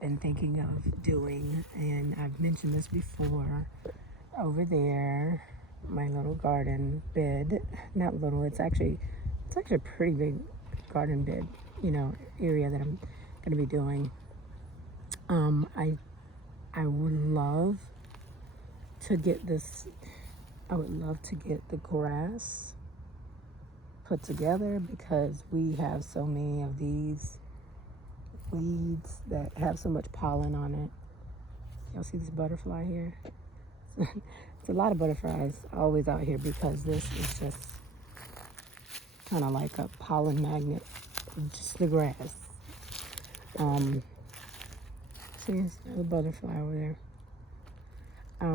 been thinking of doing, and I've mentioned this before, over there, my little garden bed, not little, it's actually a pretty big garden bed, area that I'm going to be doing. I would love to get this, I would love to get the grass put together because we have so many of these weeds that have so much pollen on it. Y'all see this butterfly here? It's a lot of butterflies always out here because this is just kind of like a pollen magnet, just the grass. See, there's another butterfly over there. I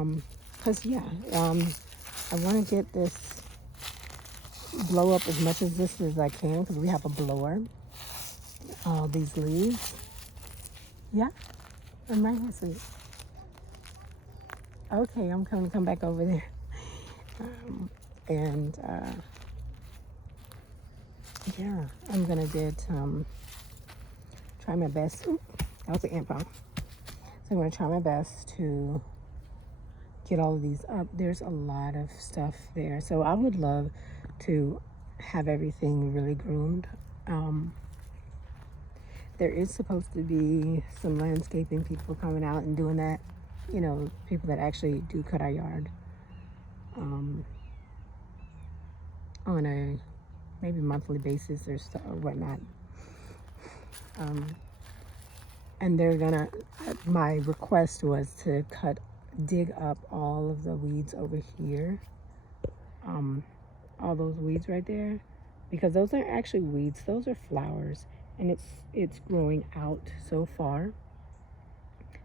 want to get this, blow up as much of this as I can because we have a blower. All these leaves. Yeah, I'm right here, sweet. Okay, I'm going to come back over there. And yeah, I'm going to try my best. Ooh, that was an ant bomb. So I'm going to try my best to get all of these up. There's a lot of stuff there. So I would love to have everything really groomed. There is supposed to be some landscaping people coming out and doing that. People that actually do cut our yard on a maybe monthly basis or whatnot. And my request was to dig up all of the weeds over here. All those weeds right there, because those aren't actually weeds, those are flowers, and it's growing out so far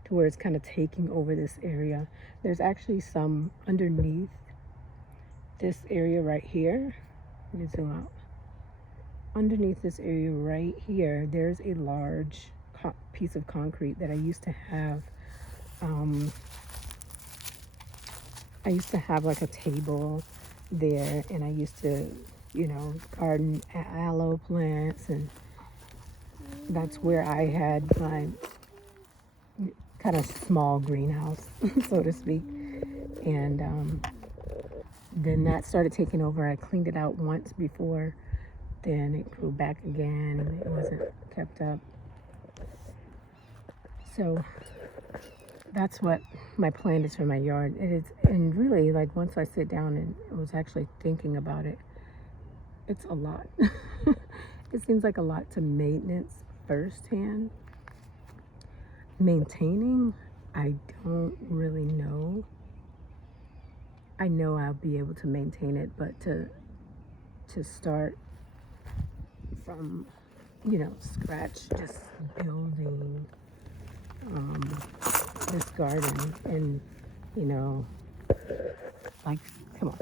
to where it's kind of taking over this area. There's actually some underneath this area right here. Let me zoom out. Underneath this area right here, there's a large piece of concrete that I used to have. I used to have like a table there, and I used to, garden aloe plants, and that's where I had my kind of small greenhouse, so to speak. And then that started taking over. I cleaned it out once before, then it grew back again, and it wasn't kept up. So that's what my plan is for my yard. It is, and really, like, once I sit down and was actually thinking about it, it's a lot. It seems like a lot to maintenance firsthand. Maintaining, I don't really know. I know I'll be able to maintain it, but to start from, scratch, just building this garden, and like, come on.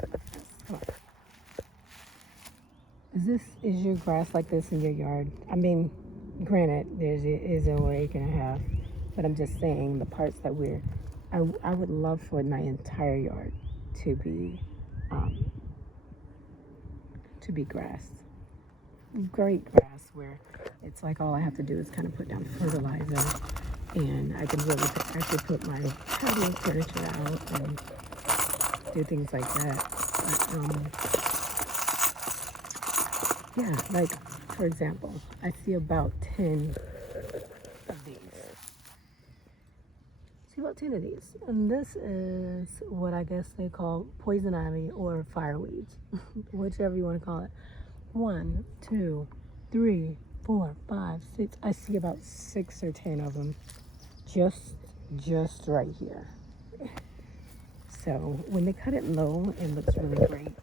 Is your grass like this in your yard? I mean, granted, is over an acre and a half, but I'm just saying the parts that I would love for my entire yard to be grass, great grass, where it's like all I have to do is kind of put down fertilizer, and I can really actually put my patio furniture out and do things like that. But, yeah, like, for example, I see about 10 of these. And this is what I guess they call poison ivy or fireweeds, whichever you want to call it. 1, 2, 3, 4, 5, 6. I see about 6 or 10 of them just right here. So when they cut it low, it looks really great.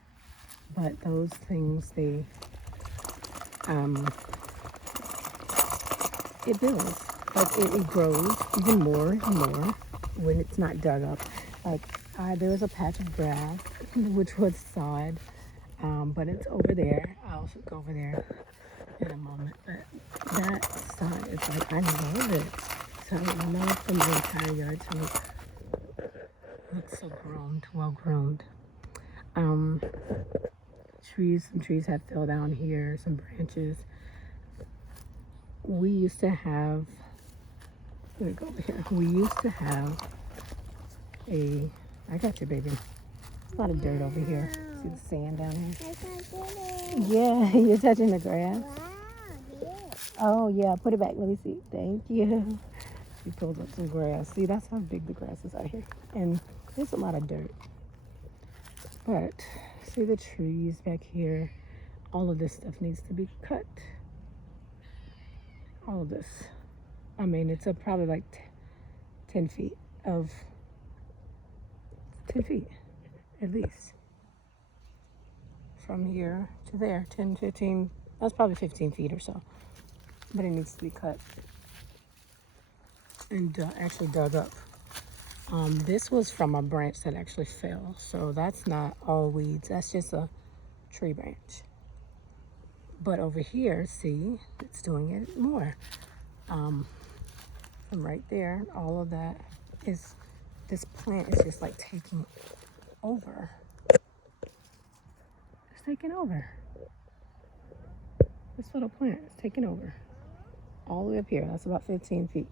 But those things, it builds. Like, it grows even more and more when it's not dug up. Like, there was a patch of grass, which was sod, but it's over there. I'll go over there in a moment. But that sod is like, I love it. So I love for my entire yard to look so well groomed. Some trees have fell down here, some branches. We used to have Let me go over here. We used to have a, I got you, baby. A lot of dirt over here. See the sand down here? Yeah, you're touching the grass. Oh, yeah, put it back. Let me see. Thank you. She pulled up some grass. See, that's how big the grass is out here. And there's a lot of dirt. But see the trees back here? All of this stuff needs to be cut. All of this. I mean, it's probably like 10 feet of 10 feet at least. From here to there, 10, 15, that's probably 15 feet or so. But it needs to be cut and actually dug up. This was from a branch that actually fell. So that's not all weeds. That's just a tree branch. But over here, see, it's doing it more. From right there, all of that is, this plant is just like taking over. It's taking over. This little plant is taking over. All the way up here, that's about 15 feet.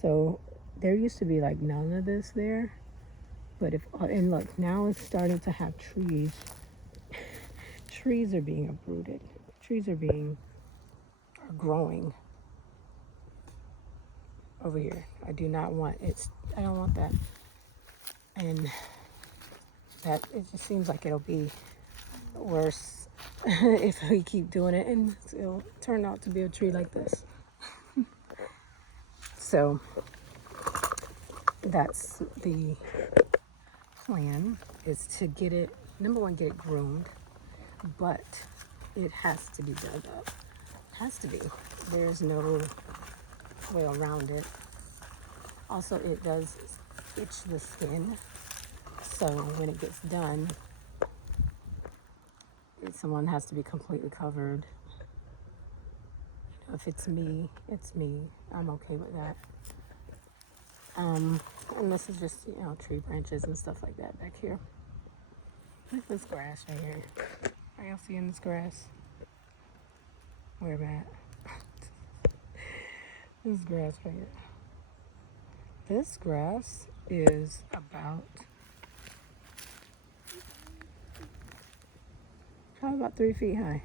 So there used to be like none of this there. But if, and look, now it's starting to have trees. Trees are being uprooted. Trees are growing over here. I do not want I don't want that. And that, it just seems like it'll be worse if we keep doing it, and it'll turn out to be a tree like this. So that's the plan, is to get it, number one, get it groomed, but it has to be dug up. It has to be. There's no way around it. Also, it does itch the skin, so when it gets done, someone has to be completely covered. If it's me, it's me. I'm okay with that. And this is just, tree branches and stuff like that back here. Look at this grass right here. Are y'all seeing this grass? Where am I at? This grass right here. This grass is about, probably about 3 feet high.